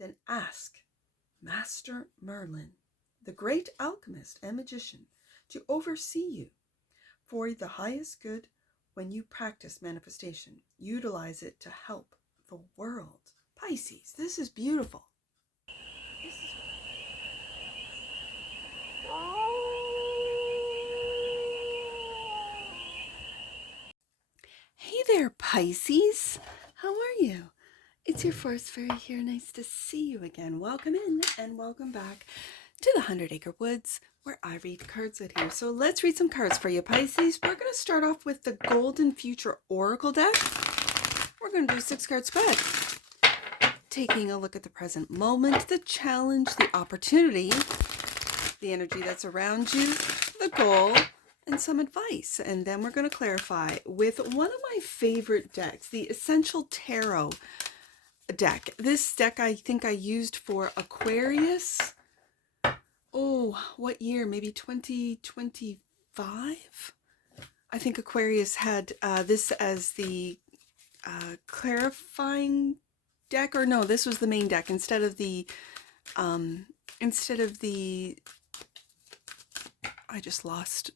then ask Master Merlin, the great alchemist and magician, to oversee you for the highest good. When you practice manifestation, utilize it to help the world. Pisces, this is beautiful. Hey there, Pisces. How are you? It's your forest fairy here. Nice to see you again. Welcome in and welcome back to the 100 Acre Woods, where I read cards with you. So let's read some cards for you, Pisces. We're going to start off with the Golden Future Oracle deck. We're going to do 6 card spread. Taking a look at the present moment, the challenge, the opportunity, the energy that's around you, the goal, and some advice. And then we're going to clarify with one of my favorite decks, the Essential Tarot deck. This deck I think I used for Aquarius. Oh, what year? Maybe 2025? I think Aquarius had this as the clarifying deck, or no, this was the main deck instead of the I just lost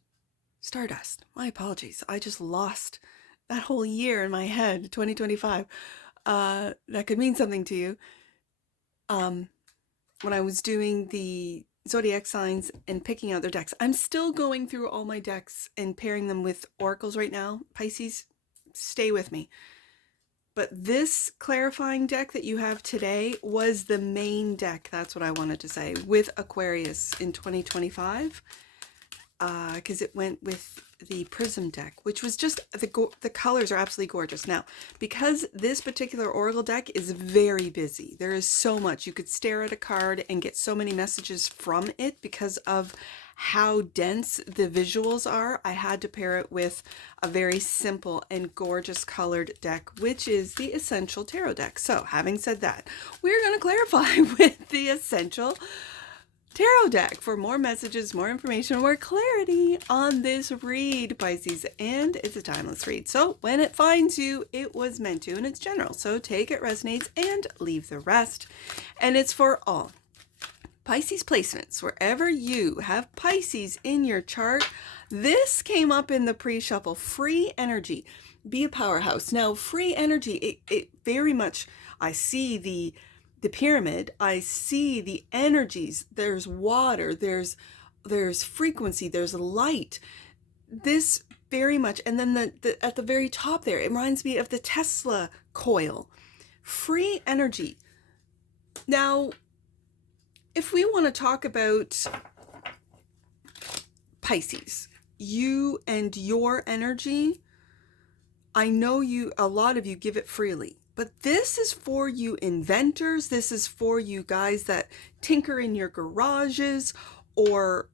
Stardust. My apologies. I just lost that whole year in my head, 2025. That could mean something to you. When I was doing the zodiac signs and picking out their decks, I'm still going through all my decks and pairing them with oracles right now. Pisces, stay with me. But this clarifying deck that you have today was the main deck, that's what I wanted to say, with Aquarius in 2025. Because it went with the Prism deck, which was just, the colors are absolutely gorgeous. Now, because this particular Oracle deck is very busy, there is so much. You could stare at a card and get so many messages from it because of how dense the visuals are. I had to pair it with a very simple and gorgeous colored deck, which is the Essential Tarot deck. So, having said that, we're going to clarify with the Essential Tarot deck for more messages, more information, more clarity on this read, Pisces. And it's a timeless read. So when it finds you, it was meant to, and it's general. So take it resonates and leave the rest. And it's for all Pisces placements. Wherever you have Pisces in your chart, this came up in the pre-shuffle. Free energy. Be a powerhouse. Now, free energy, it very much, I see the pyramid, I see the energies. There's water, there's frequency, there's light. This very much, and then the at the very top there, it reminds me of the Tesla coil. Free energy. Now, if we want to talk about Pisces, you and your energy, I know a lot of you give it freely. But this is for you inventors. This is for you guys that tinker in your garages or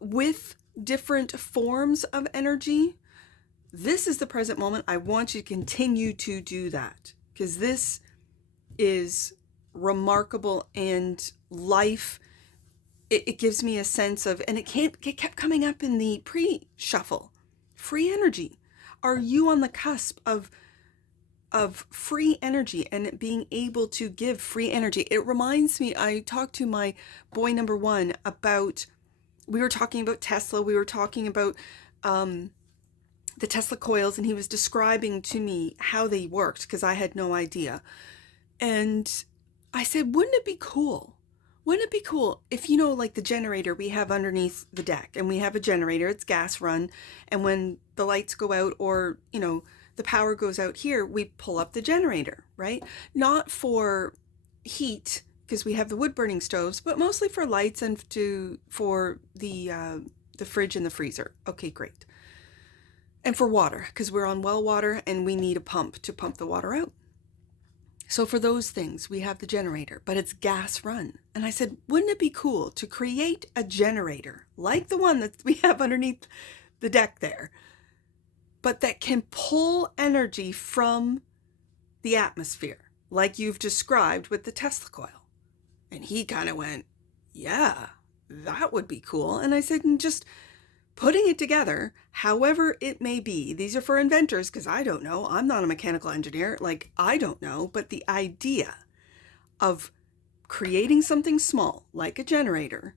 with different forms of energy. This is the present moment. I want you to continue to do that because this is remarkable, and life, it gives me a sense of, and it kept coming up in the pre-shuffle, free energy. Are you on the cusp of free energy and being able to give free energy? It reminds me, I talked to my boy number 1 about, we were talking about Tesla, we were talking about the Tesla coils, and he was describing to me how they worked because I had no idea. And I said, wouldn't it be cool? Wouldn't it be cool if, like the generator we have underneath the deck, and we have a generator, it's gas run, and when the lights go out or, the power goes out here, we pull up the generator, right? Not for heat, because we have the wood burning stoves, but mostly for lights and for the fridge and the freezer. Okay, great. And for water, because we're on well water and we need a pump to pump the water out. So for those things, we have the generator, but it's gas run. And I said, wouldn't it be cool to create a generator like the one that we have underneath the deck there, but that can pull energy from the atmosphere, like you've described with the Tesla coil? And he kind of went, yeah, that would be cool. And I said, and just putting it together, however it may be, these are for inventors, because I don't know, I'm not a mechanical engineer, I don't know, but the idea of creating something small, like a generator,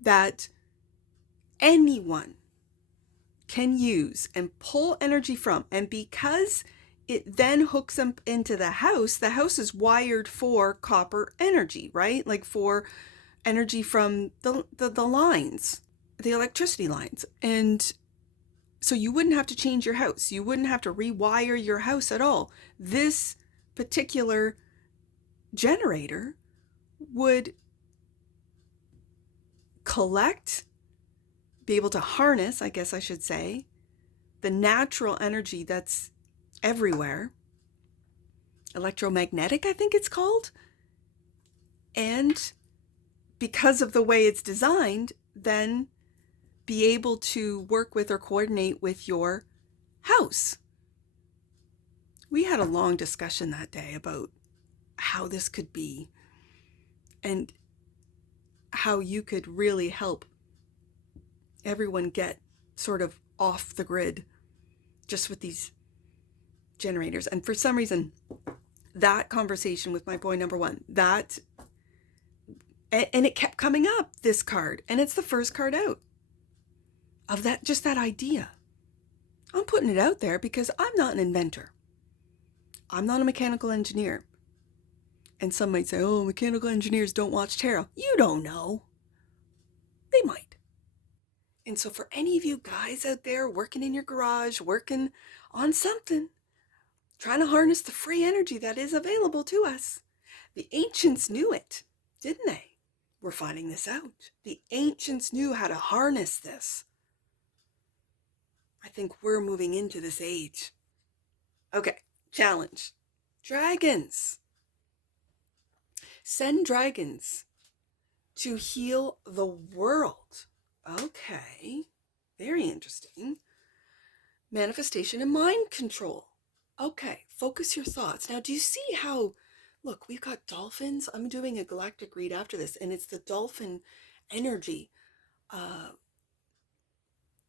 that anyone can use and pull energy from. And because it then hooks up into the house is wired for copper energy, right? Like for energy from the lines, the electricity lines. And so you wouldn't have to change your house. You wouldn't have to rewire your house at all. This particular generator would collect, be able to harness, I guess I should say, the natural energy that's everywhere. Electromagnetic, I think it's called. And because of the way it's designed, then be able to work with or coordinate with your house. We had a long discussion that day about how this could be and how you could really help everyone get sort of off the grid just with these generators. And for some reason, that conversation with my boy number one, that, and it kept coming up, this card, and it's the first card out of that, just that idea. I'm putting it out there because I'm not an inventor. I'm not a mechanical engineer. And some might say, oh, mechanical engineers don't watch tarot. You don't know. They might. And so for any of you guys out there working in your garage, working on something, trying to harness the free energy that is available to us, the ancients knew it, didn't they? We're finding this out. The ancients knew how to harness this. I think we're moving into this age. Okay, challenge. Dragons. Send dragons to heal the world. Okay, very interesting. Manifestation and mind control. Okay, focus your thoughts. Now, do you see how, look, we've got dolphins. I'm doing a galactic read after this, and it's the dolphin energy.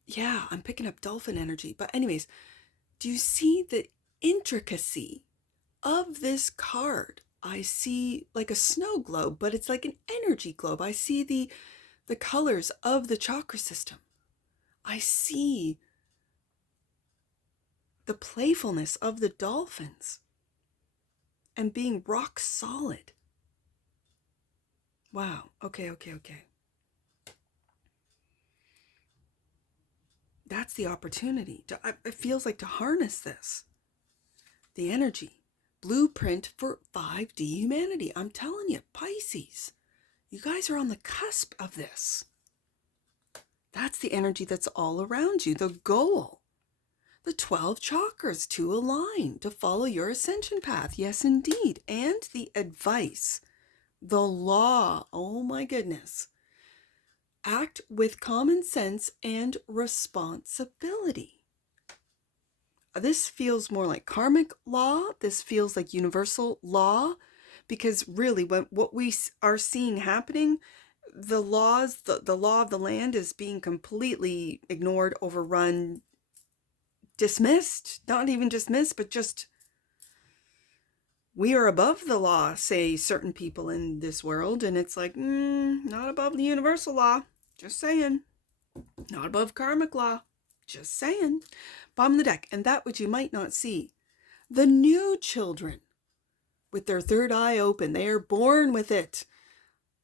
Yeah, I'm picking up dolphin energy. But anyways, do you see the intricacy of this card? I see like a snow globe, but it's like an energy globe. I see the colors of the chakra system. I see the playfulness of the dolphins and being rock solid. Wow. Okay. That's the opportunity. It feels like to harness this. The energy. Blueprint for 5D humanity. I'm telling you, Pisces, you guys are on the cusp of this. That's the energy that's all around you. The goal. The 12 chakras to align, to follow your ascension path. Yes, indeed. And the advice. The law. Oh my goodness. Act with common sense and responsibility. This feels more like karmic law. This feels like universal law, because really what we are seeing happening, the laws, the law of the land is being completely ignored, overrun, dismissed. Not even dismissed, but just, we are above the law, say certain people in this world. And it's like, not above the universal law. Just saying. Not above karmic law. Just saying. Bottom of the deck. And that which you might not see. The new children with their third eye open. They are born with it.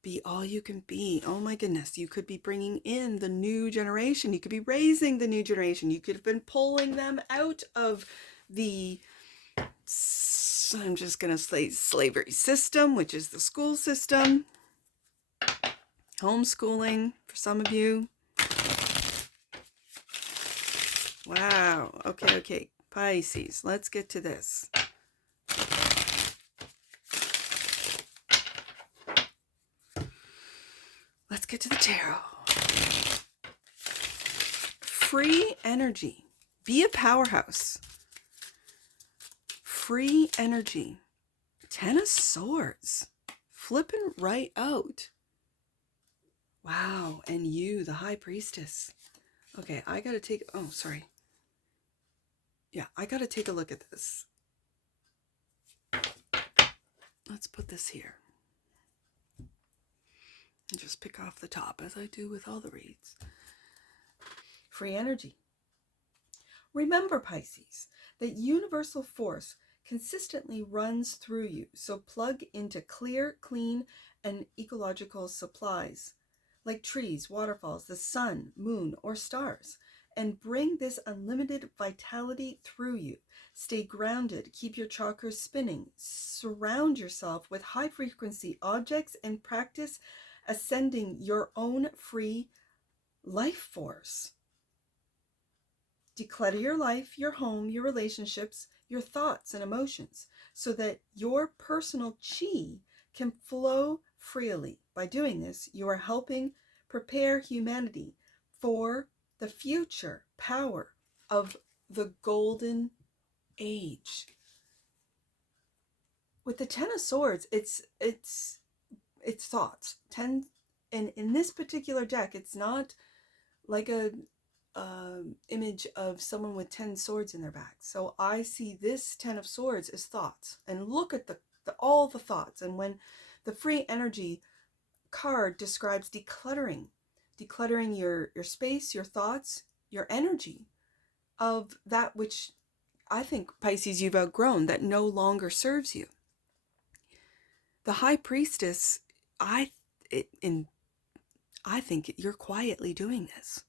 Be all you can be. Oh my goodness. You could be bringing in the new generation. You could be raising the new generation. You could have been pulling them out of the, I'm just going to say, slavery system, which is the school system. Homeschooling for some of you. Wow. Okay. Pisces, let's get to this. Let's get to the tarot. Free energy. Be a powerhouse. Free energy. 10 of Swords. Flipping right out. Wow. And you, the High Priestess. Okay, I gotta take, oh, sorry. Yeah, I gotta take a look at this. Let's put this here. And just pick off the top as I do with all the reads. Free energy. Remember, Pisces, that universal force consistently runs through you, so plug into clear, clean, and ecological supplies like trees, waterfalls, the sun, moon, or stars, and bring this unlimited vitality through you. Stay grounded, keep your chakras spinning, surround yourself with high-frequency objects, and practice ascending your own free life force. Declutter your life, your home, your relationships, your thoughts and emotions, so that your personal chi can flow freely. By doing this, you are helping prepare humanity for the future power of the golden age. With the Ten of Swords, it's thoughts. And in this particular deck, it's not like a image of someone with 10 swords in their back. So I see this 10 of swords as thoughts, and look at all the thoughts. And when the free energy card describes decluttering your space, your thoughts, your energy of that which I think, Pisces, you've outgrown, that no longer serves you. The High Priestess, I think you're quietly doing this.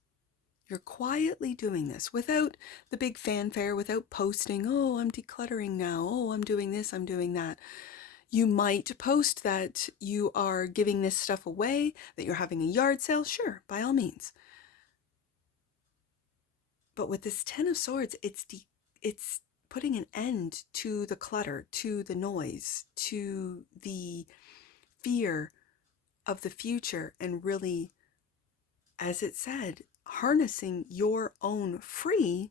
You're quietly doing this without the big fanfare, without posting, oh, I'm decluttering now, oh, I'm doing this, I'm doing that. You might post that you are giving this stuff away, that you're having a yard sale, sure, by all means. But with this Ten of Swords, it's putting an end to the clutter, to the noise, to the fear of the future, and really, as it said, harnessing your own free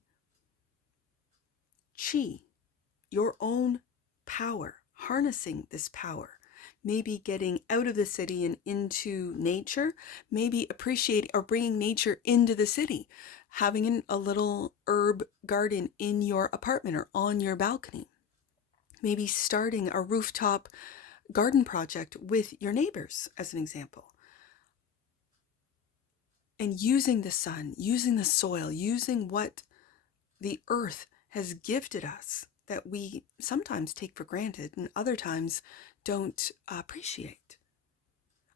chi, your own power, harnessing this power, maybe getting out of the city and into nature, maybe appreciating or bringing nature into the city, having a little herb garden in your apartment or on your balcony, maybe starting a rooftop garden project with your neighbors, as an example. And using the sun, using the soil, using what the earth has gifted us that we sometimes take for granted and other times don't appreciate.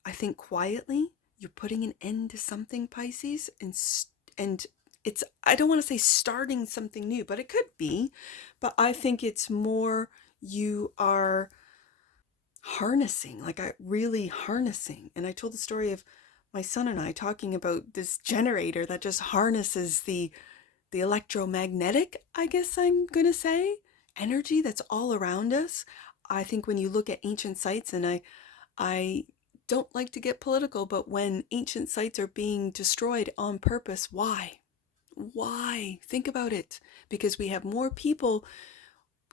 I think quietly you're putting an end to something, Pisces, and it's, I don't want to say starting something new, but it could be. But I think it's more you are harnessing, really harnessing. And I told the story of my son and I talking about this generator that just harnesses the electromagnetic, I guess I'm going to say, energy that's all around us. I think when you look at ancient sites, and I don't like to get political, but when ancient sites are being destroyed on purpose, why? Why? Think about it. Because we have more people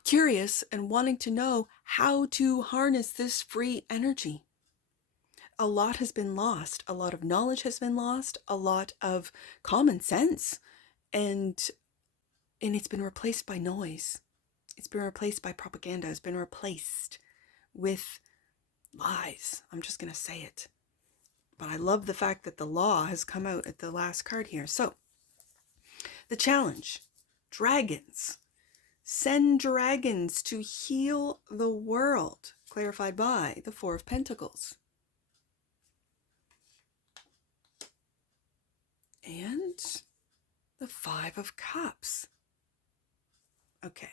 curious and wanting to know how to harness this free energy. A lot has been lost. A lot of knowledge has been lost. A lot of common sense. And it's been replaced by noise. It's been replaced by propaganda. It's been replaced with lies. I'm just going to say it. But I love the fact that the law has come out at the last card here. So, the challenge. Dragons. Send dragons to heal the world. Clarified by the Four of Pentacles. And the Five of Cups. Okay.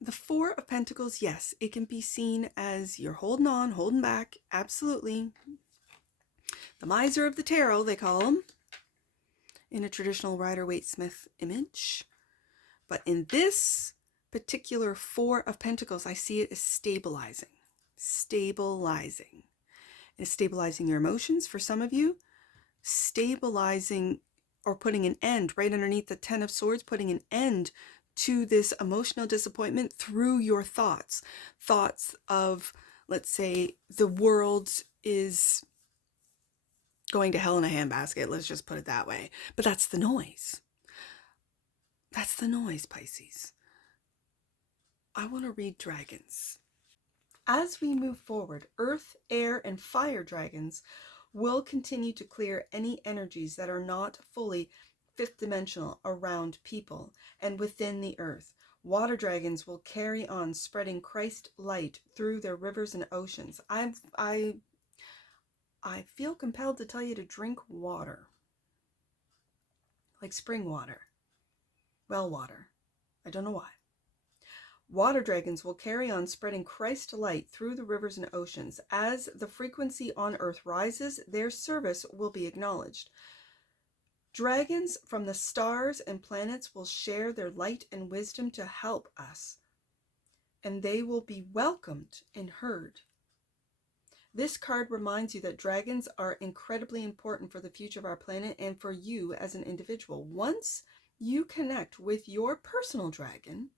The Four of Pentacles, yes, it can be seen as you're holding on, holding back, absolutely. The miser of the tarot, they call him, in a traditional Rider-Waite-Smith image. But in this particular Four of Pentacles, I see it as stabilizing. Stabilizing. It's stabilizing your emotions for some of you, stabilizing or putting an end, right underneath the Ten of Swords, putting an end to this emotional disappointment through your thoughts. Thoughts of, let's say, the world is going to hell in a handbasket. Let's just put it that way. But that's the noise. That's the noise, Pisces. I want to read dragons. As we move forward, earth, air, and fire dragons will continue to clear any energies that are not fully fifth dimensional around people and within the earth. Water dragons will carry on spreading Christ light through their rivers and oceans. I feel compelled to tell you to drink water, like spring water, well water. I don't know why. Water dragons will carry on spreading Christ light through the rivers and oceans. As the frequency on earth rises, their service will be acknowledged. Dragons from the stars and planets will share their light and wisdom to help us, and they will be welcomed and heard. This card reminds you that dragons are incredibly important for the future of our planet and for you as an individual. Once you connect with your personal dragon,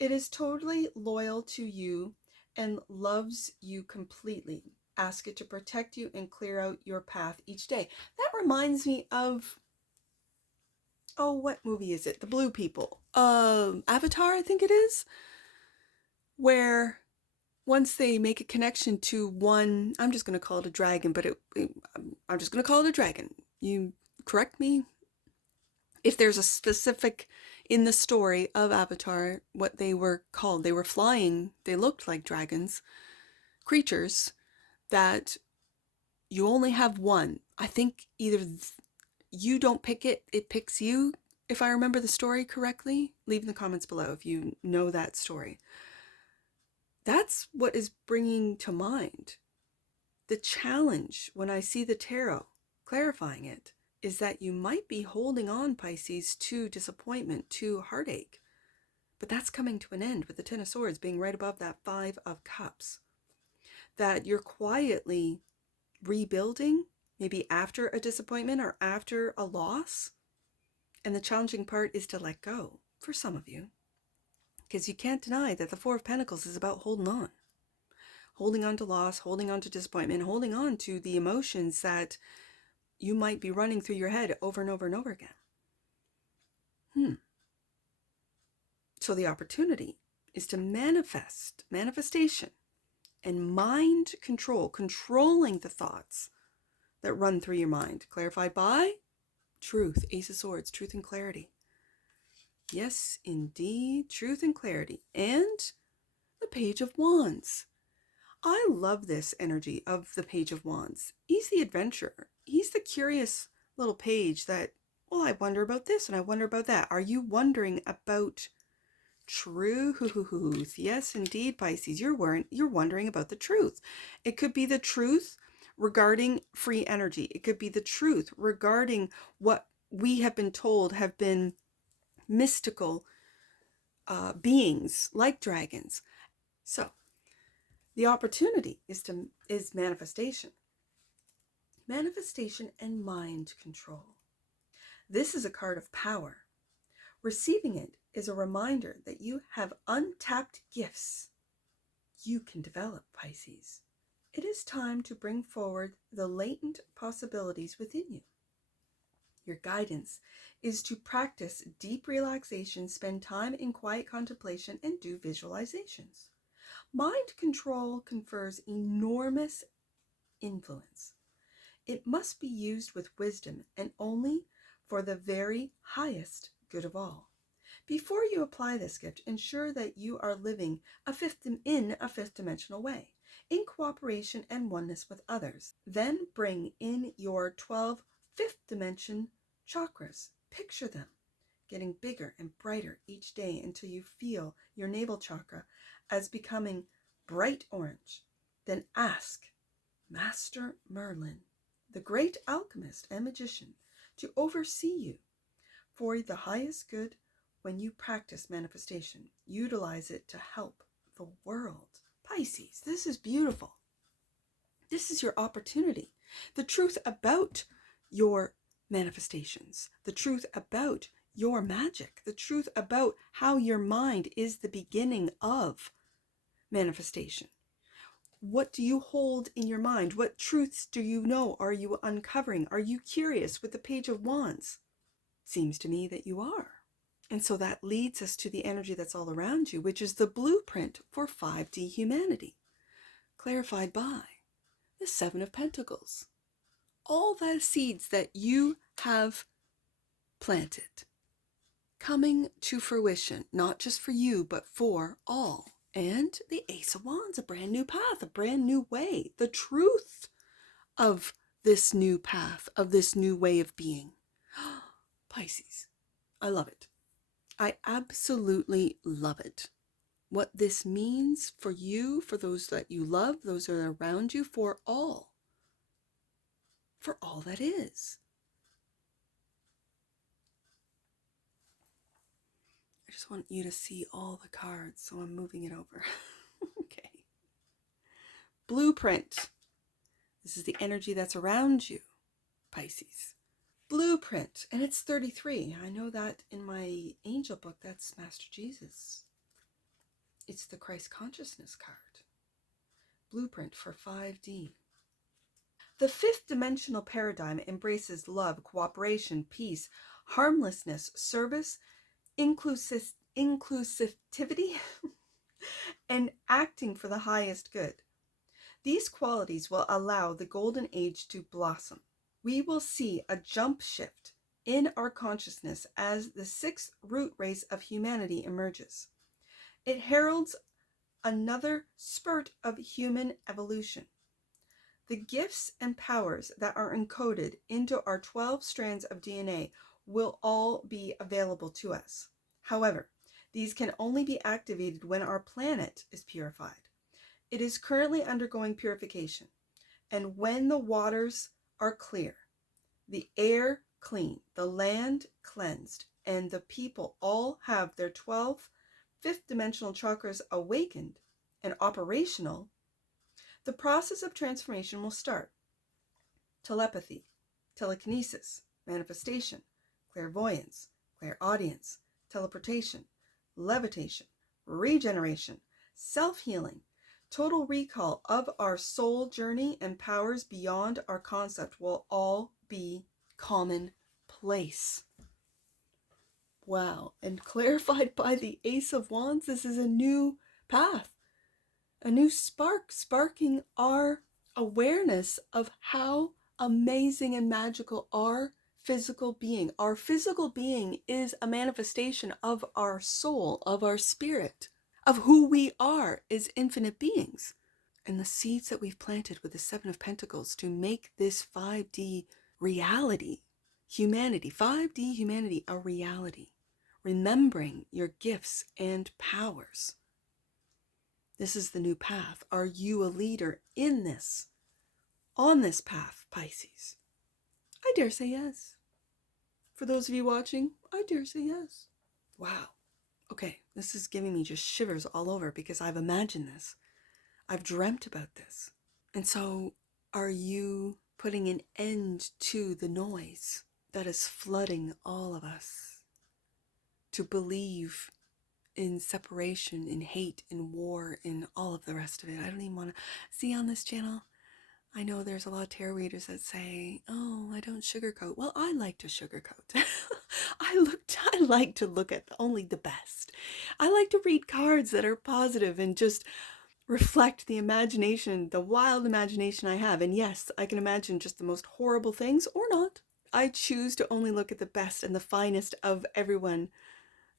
it is totally loyal to you and loves you completely. Ask it to protect you and clear out your path each day. That reminds me of, oh, what movie is it? The Blue People. Avatar, I think it is. Where once they make a connection to one, I'm just going to call it a dragon, but I'm just going to call it a dragon. You correct me if there's a specific in the story of Avatar, what they were called. They were flying, they looked like dragons, creatures that you only have one. I think either you don't pick it, it picks you, if I remember the story correctly. Leave in the comments below if you know that story. That's what is bringing to mind the challenge when I see the tarot clarifying it, is that you might be holding on, Pisces, to disappointment, to heartache. But that's coming to an end with the Ten of Swords being right above that Five of Cups. That you're quietly rebuilding, maybe after a disappointment or after a loss. And the challenging part is to let go for some of you. Because you can't deny that the Four of Pentacles is about holding on. Holding on to loss, holding on to disappointment, holding on to the emotions that you might be running through your head over and over and over again. So the opportunity is to manifestation, and mind control, controlling the thoughts that run through your mind. Clarified by truth, Ace of Swords, truth and clarity. Yes, indeed, truth and clarity. And the Page of Wands. I love this energy of the Page of Wands. He's the adventurer. He's the curious little page that, well, I wonder about this and I wonder about that. Are you wondering about truth? Yes, indeed, Pisces. You're wondering about the truth. It could be the truth regarding free energy. It could be the truth regarding what we have been told have been mystical beings like dragons. So the opportunity is manifestation. Manifestation and mind control. This is a card of power. Receiving it is a reminder that you have untapped gifts you can develop, Pisces. It is time to bring forward the latent possibilities within you. Your guidance is to practice deep relaxation, spend time in quiet contemplation, and do visualizations. Mind control confers enormous influence. It must be used with wisdom and only for the very highest good of all. Before you apply this gift, ensure that you are living in a fifth dimensional way, in cooperation and oneness with others. Then bring in your 12 fifth dimension chakras. Picture them getting bigger and brighter each day until you feel your navel chakra as becoming bright orange. Then ask Master Merlin, the great alchemist and magician, to oversee you for the highest good. When you practice manifestation, utilize it to help the world. Pisces, this is beautiful. This is your opportunity. The truth about your manifestations, the truth about your magic, the truth about how your mind is the beginning of manifestation. What do you hold in your mind? What truths do you know? Are you uncovering? Are you curious with the Page of Wands? Seems to me that you are. And so that leads us to the energy that's all around you, which is the blueprint for 5D humanity. clarified by the Seven of Pentacles. All the seeds that you have planted coming to fruition, not just for you, but for all. And the Ace of Wands, a brand new path, a brand new way, the truth of this new path, of this new way of being. Pisces, I love it. I absolutely love it. What this means for you, for those that you love, those that are around you, for all that is. I just want you to see all the cards, so I'm moving it over. Okay. Blueprint. This is the energy that's around you, Pisces. Blueprint, and it's 33. I know that in my angel book, that's Master Jesus. It's the Christ Consciousness card. Blueprint for 5D. The fifth dimensional paradigm embraces love, cooperation, peace, harmlessness, service, inclusivity, and acting for the highest good. These qualities will allow the golden age to blossom. We will see a jump shift in our consciousness as the sixth root race of humanity emerges. It heralds another spurt of human evolution. The gifts and powers that are encoded into our 12 strands of DNA will all be available to us. However, these can only be activated when our planet is purified. It is currently undergoing purification, and when the waters are clear, the air clean, the land cleansed, and the people all have their 12 fifth dimensional chakras awakened and operational, the process of transformation will start. Telepathy, telekinesis, manifestation, clairvoyance, clairaudience, teleportation, levitation, regeneration, self-healing, total recall of our soul journey, and powers beyond our concept will all be commonplace. Wow. And clarified by the Ace of Wands, this is a new path, a new spark, sparking our awareness of how amazing and magical our physical being. Our physical being is a manifestation of our soul, of our spirit, of who we are as infinite beings. And the seeds that we've planted with the Seven of Pentacles to make this 5D reality, humanity, 5D humanity, a reality. Remembering your gifts and powers. This is the new path. Are you a leader in this, on this path, Pisces? I dare say yes. For those of you watching, I dare say yes. Wow. Okay, this is giving me just shivers all over because I've imagined this. I've dreamt about this. And so, are you putting an end to the noise that is flooding all of us to believe in separation, in hate, in war, in all of the rest of it? I don't even want to see on this channel. I know there's a lot of tarot readers that say, oh, I don't sugarcoat. Well, I like to sugarcoat. I like to look at only the best. I like to read cards that are positive and just reflect the imagination, the wild imagination I have. And yes, I can imagine just the most horrible things or not. I choose to only look at the best and the finest of everyone.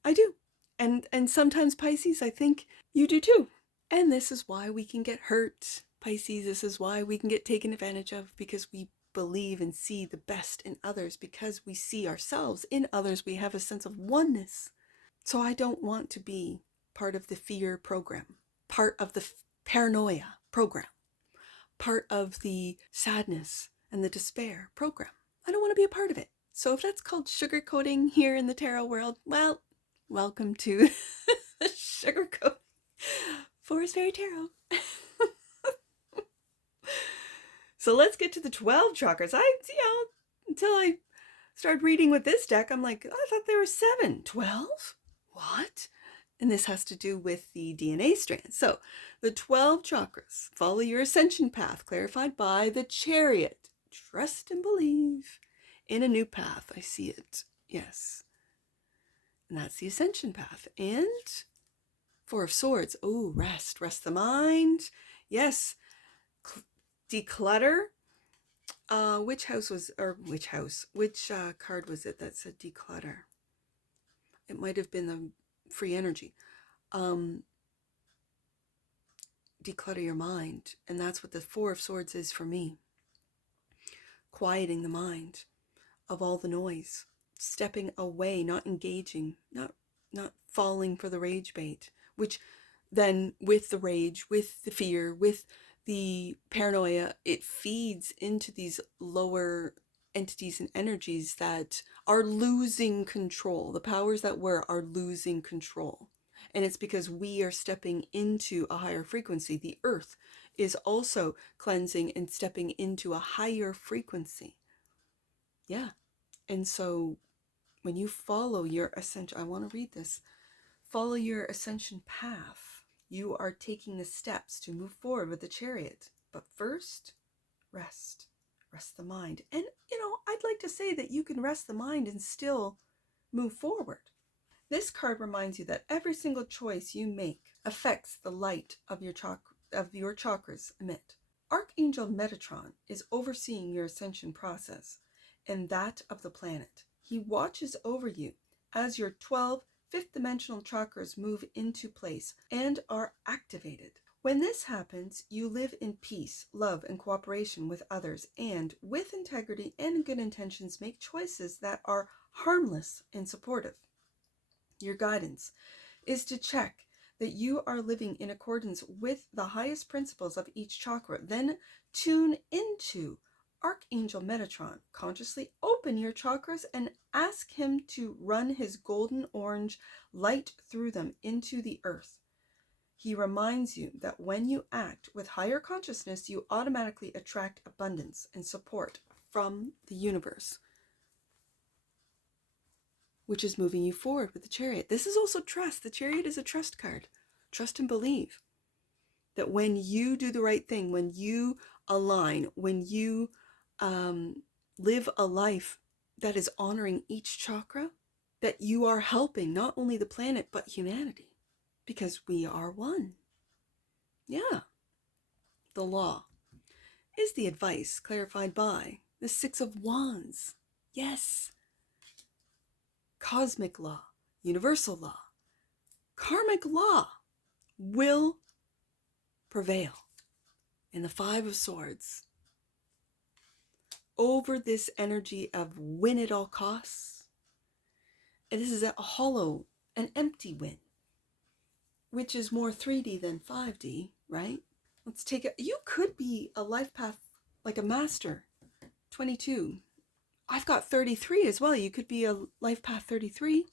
I do. And sometimes, Pisces, I think you do too. And this is why we can get hurt, Pisces. This is why we can get taken advantage of, because we believe and see the best in others, because we see ourselves in others. We have a sense of oneness. So I don't want to be part of the fear program, part of the paranoia program, part of the sadness and the despair program. I don't want to be a part of it. So if that's called sugarcoating here in the tarot world, well, welcome to Sugarcoat Forest Fairy Tarot. So let's get to the 12 chakras. Until I started reading with this deck, I'm like, I thought there were 7. 12? What? And this has to do with the DNA strands. So the 12 chakras, follow your ascension path, clarified by the Chariot. Trust and believe in a new path. I see it. Yes. And that's the ascension path. And 4 of Swords. Oh, rest. Rest the mind. Yes. declutter. Which house was, or which house, which card was it that said declutter? It might have been the free energy. Declutter your mind. And that's what the Four of Swords is for me. Quieting the mind of all the noise, stepping away, not engaging, not falling for the rage bait, which then with the rage, with the fear, with the paranoia, it feeds into these lower entities and energies that are losing control. The powers that were are losing control. And it's because we are stepping into a higher frequency. The earth is also cleansing and stepping into a higher frequency. Yeah. And so when you follow your ascension, I want to read this. Follow your ascension path. You are taking the steps to move forward with the chariot. But first, rest. Rest the mind. And, I'd like to say that you can rest the mind and still move forward. This card reminds you that every single choice you make affects the light of your chakras emit. Archangel Metatron is overseeing your ascension process and that of the planet. He watches over you as your 12 fifth-dimensional chakras move into place and are activated. When this happens, you live in peace, love, and cooperation with others, and with integrity and good intentions make choices that are harmless and supportive. Your guidance is to check that you are living in accordance with the highest principles of each chakra. Then tune into Archangel Metatron. Consciously open your chakras and ask him to run his golden orange light through them into the earth. He reminds you that when you act with higher consciousness, you automatically attract abundance and support from the universe, which is moving you forward with the chariot. This is also trust. The chariot is a trust card. Trust and believe that when you do the right thing, when you align, when you live a life that is honoring each chakra, that you are helping not only the planet, but humanity, because we are one. Yeah. The law is the advice clarified by the Six of Wands. Yes. Cosmic law, universal law, karmic law will prevail in the Five of Swords over this energy of win at all costs. And this is a hollow, an empty win, which is more 3D than 5D, right? Let's take it. You could be a life path like a master, 22. I've got 33 as well. You could be a life path 33.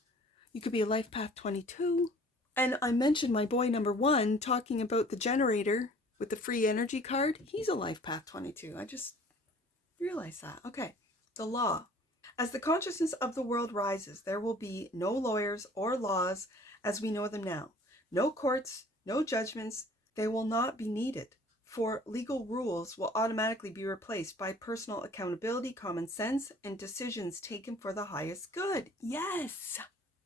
You could be a life path 22. And I mentioned my boy number 1 talking about the generator with the free energy card. He's a life path 22. I just realized that. Okay. The law. As the consciousness of the world rises, there will be no lawyers or laws as we know them now. No courts, no judgments. They will not be needed, for legal rules will automatically be replaced by personal accountability, common sense, and decisions taken for the highest good. Yes,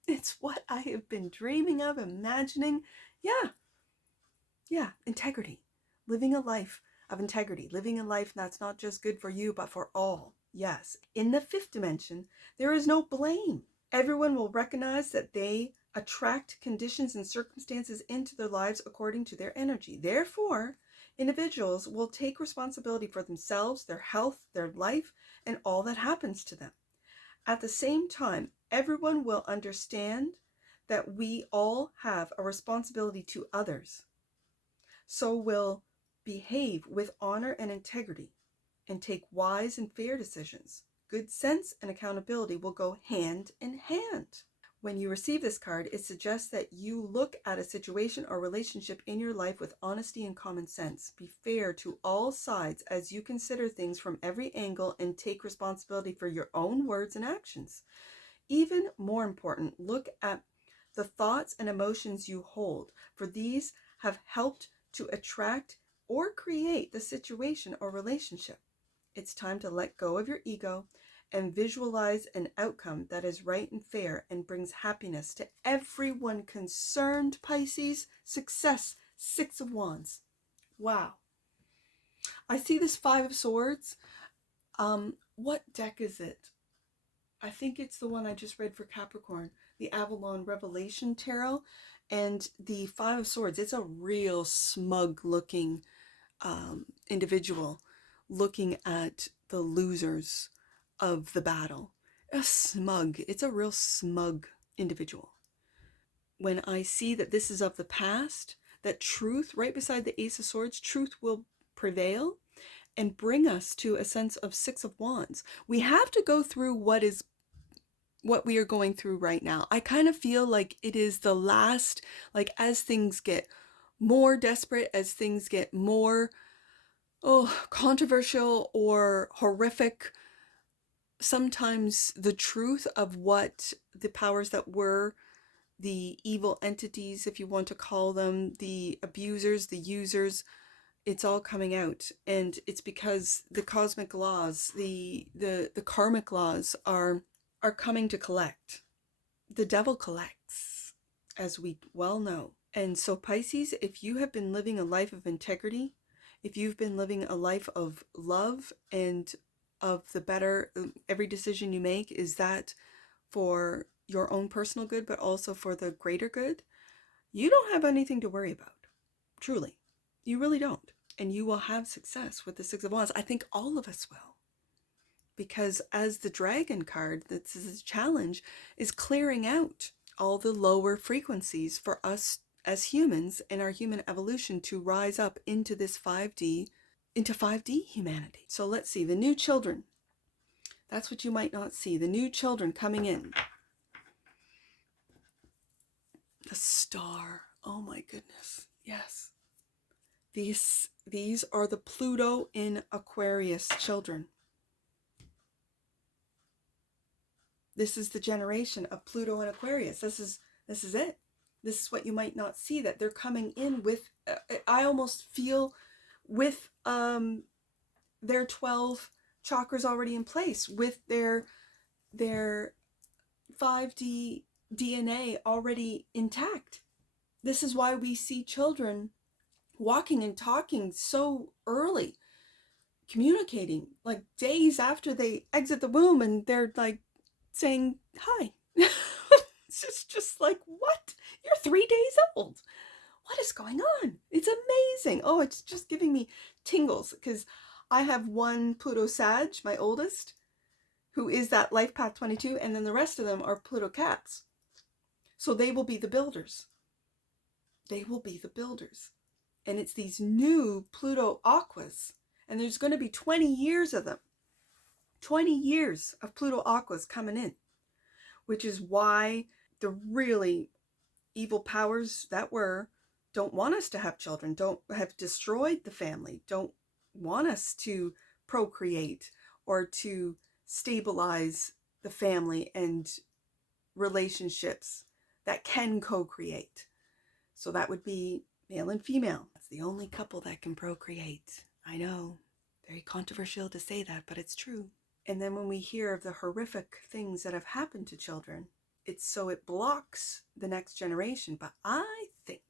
it's what I have been dreaming of, imagining. Yeah, integrity. Living a life of integrity. Living a life that's not just good for you, but for all. Yes, in the fifth dimension, there is no blame. Everyone will recognize that they attract conditions and circumstances into their lives according to their energy. Therefore, individuals will take responsibility for themselves, their health, their life, and all that happens to them. At the same time, everyone will understand that we all have a responsibility to others. So will behave with honor and integrity and take wise and fair decisions. Good sense and accountability will go hand in hand. When you receive this card, it suggests that you look at a situation or relationship in your life with honesty and common sense. Be fair to all sides as you consider things from every angle and take responsibility for your own words and actions. Even more important, look at the thoughts and emotions you hold, for these have helped to attract or create the situation or relationship. It's time to let go of your ego and visualize an outcome that is right and fair and brings happiness to everyone concerned. Pisces, success, Six of Wands. Wow. I see this Five of Swords. What deck is it? I think it's the one I just read for Capricorn, the Avalon Revelation Tarot, and the Five of Swords. It's a real smug looking individual looking at the losers of the battle. It's a real smug individual. When I see that this is of the past, that truth, right beside the Ace of Swords, truth will prevail and bring us to a sense of Six of Wands. We have to go through what we are going through right now. I kind of feel like it is the last, like as things get more desperate, as things get more controversial or horrific, sometimes the truth of what the powers that were, the evil entities, if you want to call them, the abusers, the users, it's all coming out. And it's because the cosmic laws, the karmic laws are coming to collect. The devil collects, as we well know. And so Pisces, if you have been living a life of integrity, if you've been living a life of love and of the better, every decision you make is that for your own personal good, but also for the greater good, you don't have anything to worry about. Truly. You really don't. And you will have success with the Six of Wands. I think all of us will. Because as the dragon card, this is a challenge, is clearing out all the lower frequencies for us as humans in our human evolution to rise up into this 5D, into 5D humanity. So let's see, the new children. That's what you might not see. The new children coming in. The star. Oh my goodness. Yes. These are the Pluto in Aquarius children. This is the generation of Pluto and Aquarius. This is it. This is what you might not see, that they're coming in with, I almost feel with their 12 chakras already in place, with their 5D DNA already intact. This is why we see children walking and talking so early, communicating like days after they exit the womb, and they're like saying hi. It's just like, what? You're 3 days old. What is going on? It's amazing. Oh, it's just giving me tingles because I have one Pluto Sag, my oldest, who is that Life Path 22, and then the rest of them are Pluto Cats. So they will be the builders. They will be the builders. And it's these new Pluto Aquas, and there's going to be 20 years of them. 20 years of Pluto Aquas coming in, which is why the really evil powers that were don't want us to have children, don't have destroyed the family, don't want us to procreate or to stabilize the family and relationships that can co-create. So that would be male and female. That's the only couple that can procreate. I know, very controversial to say that, but it's true. And then when we hear of the horrific things that have happened to children, it blocks the next generation. But I think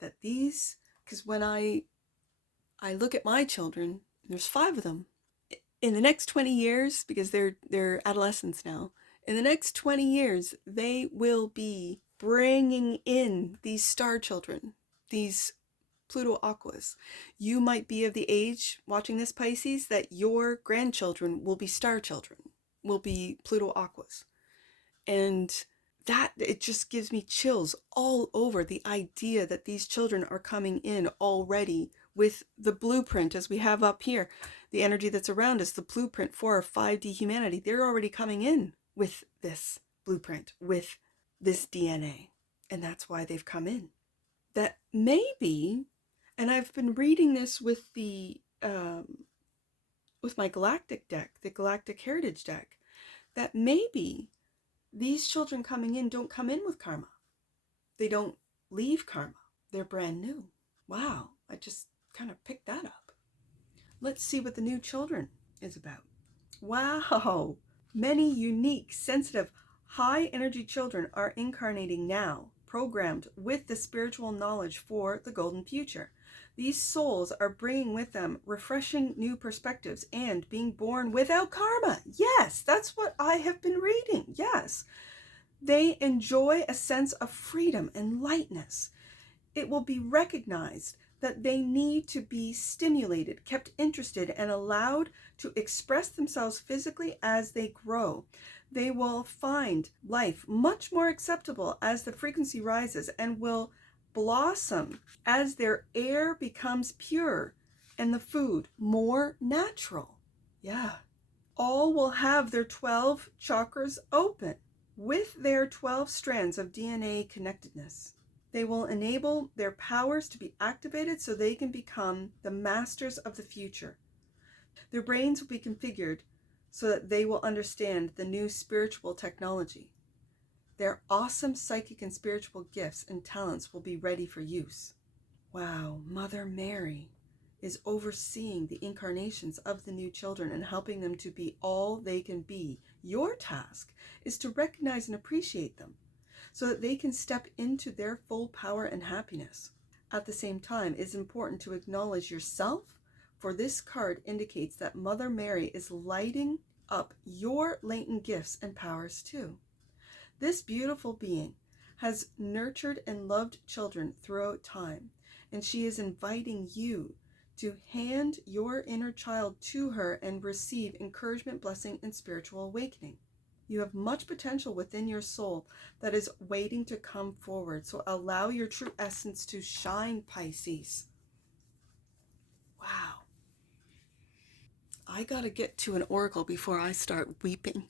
that these, because when I look at my children, there's 5 of them. In the next 20 years, because they're adolescents now, in the next 20 years, they will be bringing in these star children, these Pluto Aquas. You might be of the age watching this, Pisces, that your grandchildren will be star children, will be Pluto Aquas. And that, it just gives me chills all over, the idea that these children are coming in already with the blueprint, as we have up here, the energy that's around us, the blueprint for our 5D humanity. They're already coming in with this blueprint, with this DNA. And that's why they've come in. That maybe, and I've been reading this with the with my galactic deck, the Galactic Heritage deck, that maybe these children coming in don't come in with karma. They don't leave karma. They're brand new. Wow, I just kind of picked that up. Let's see what the new children is about. Wow, many unique, sensitive, high energy children are incarnating now, programmed with the spiritual knowledge for the golden future. These souls are bringing with them refreshing new perspectives and being born without karma. Yes, that's what I have been reading. Yes. They enjoy a sense of freedom and lightness. It will be recognized that they need to be stimulated, kept interested, and allowed to express themselves physically as they grow. They will find life much more acceptable as the frequency rises and will blossom as their air becomes pure and the food more natural. Yeah. All will have their 12 chakras open with their 12 strands of DNA connectedness. They will enable their powers to be activated so they can become the masters of the future. Their brains will be configured so that they will understand the new spiritual technology. Their awesome psychic and spiritual gifts and talents will be ready for use. Wow, Mother Mary is overseeing the incarnations of the new children and helping them to be all they can be. Your task is to recognize and appreciate them so that they can step into their full power and happiness. At the same time, it is important to acknowledge yourself, for this card indicates that Mother Mary is lighting up your latent gifts and powers too. This beautiful being has nurtured and loved children throughout time, and she is inviting you to hand your inner child to her and receive encouragement, blessing, and spiritual awakening. You have much potential within your soul that is waiting to come forward, so allow your true essence to shine, Pisces. Wow. I gotta get to an oracle before I start weeping.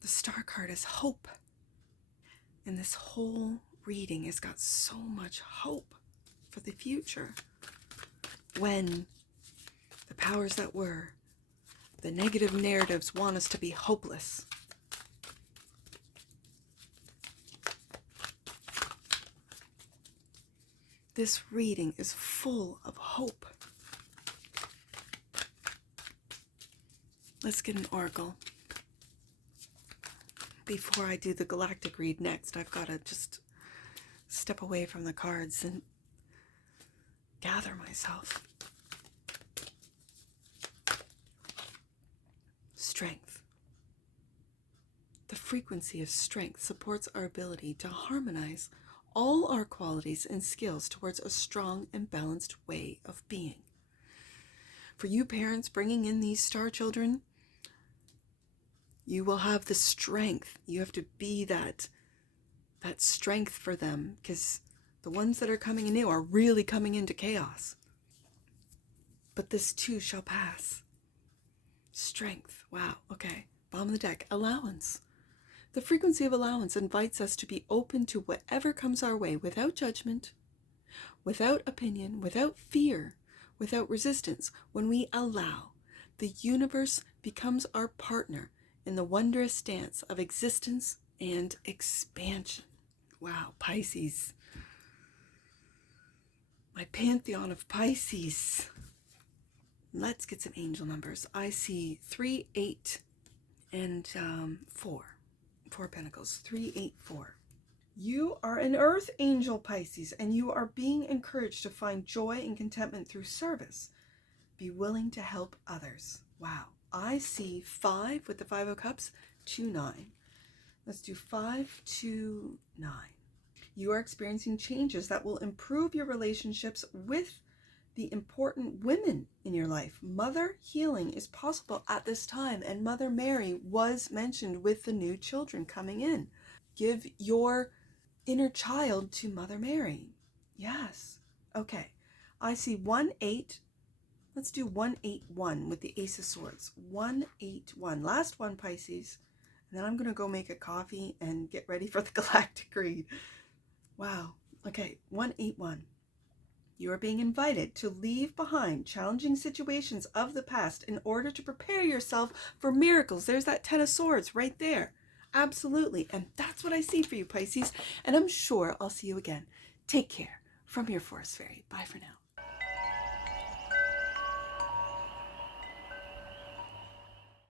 The star card is hope. And this whole reading has got so much hope for the future. When the powers that were, the negative narratives want us to be hopeless. This reading is full of hope. Let's get an oracle. Before I do the galactic read next, I've got to just step away from the cards and gather myself. Strength. The frequency of strength supports our ability to harmonize all our qualities and skills towards a strong and balanced way of being. For you parents bringing in these star children, you will have the strength. You have to be that strength for them, because the ones that are coming in new are really coming into chaos. But this too shall pass. Strength. Wow. Okay. Bottom of the deck. Allowance. The frequency of allowance invites us to be open to whatever comes our way without judgment, without opinion, without fear, without resistance. When we allow, the universe becomes our partner in the wondrous dance of existence and expansion. Wow, Pisces. My pantheon of Pisces. Let's get some angel numbers. I see 3, 8, and 4. 4 pentacles. 3, 8, 4. You are an earth angel, Pisces, and you are being encouraged to find joy and contentment through service. Be willing to help others. Wow. I see 5 with the 5 of Cups, 2, 9. Let's do 5, 2, 9. You are experiencing changes that will improve your relationships with the important women in your life. Mother healing is possible at this time, and Mother Mary was mentioned with the new children coming in. Give your inner child to Mother Mary. Yes. Okay. I see 1, 8. Let's do 1, 8, 1 with the Ace of Swords. 1, 8, 1. Last one, Pisces. And then I'm going to go make a coffee and get ready for the galactic read. Wow. Okay. 1, 8, 1. You are being invited to leave behind challenging situations of the past in order to prepare yourself for miracles. There's that 10 of Swords right there. Absolutely. And that's what I see for you, Pisces. And I'm sure I'll see you again. Take care. from your forest fairy. Bye for now.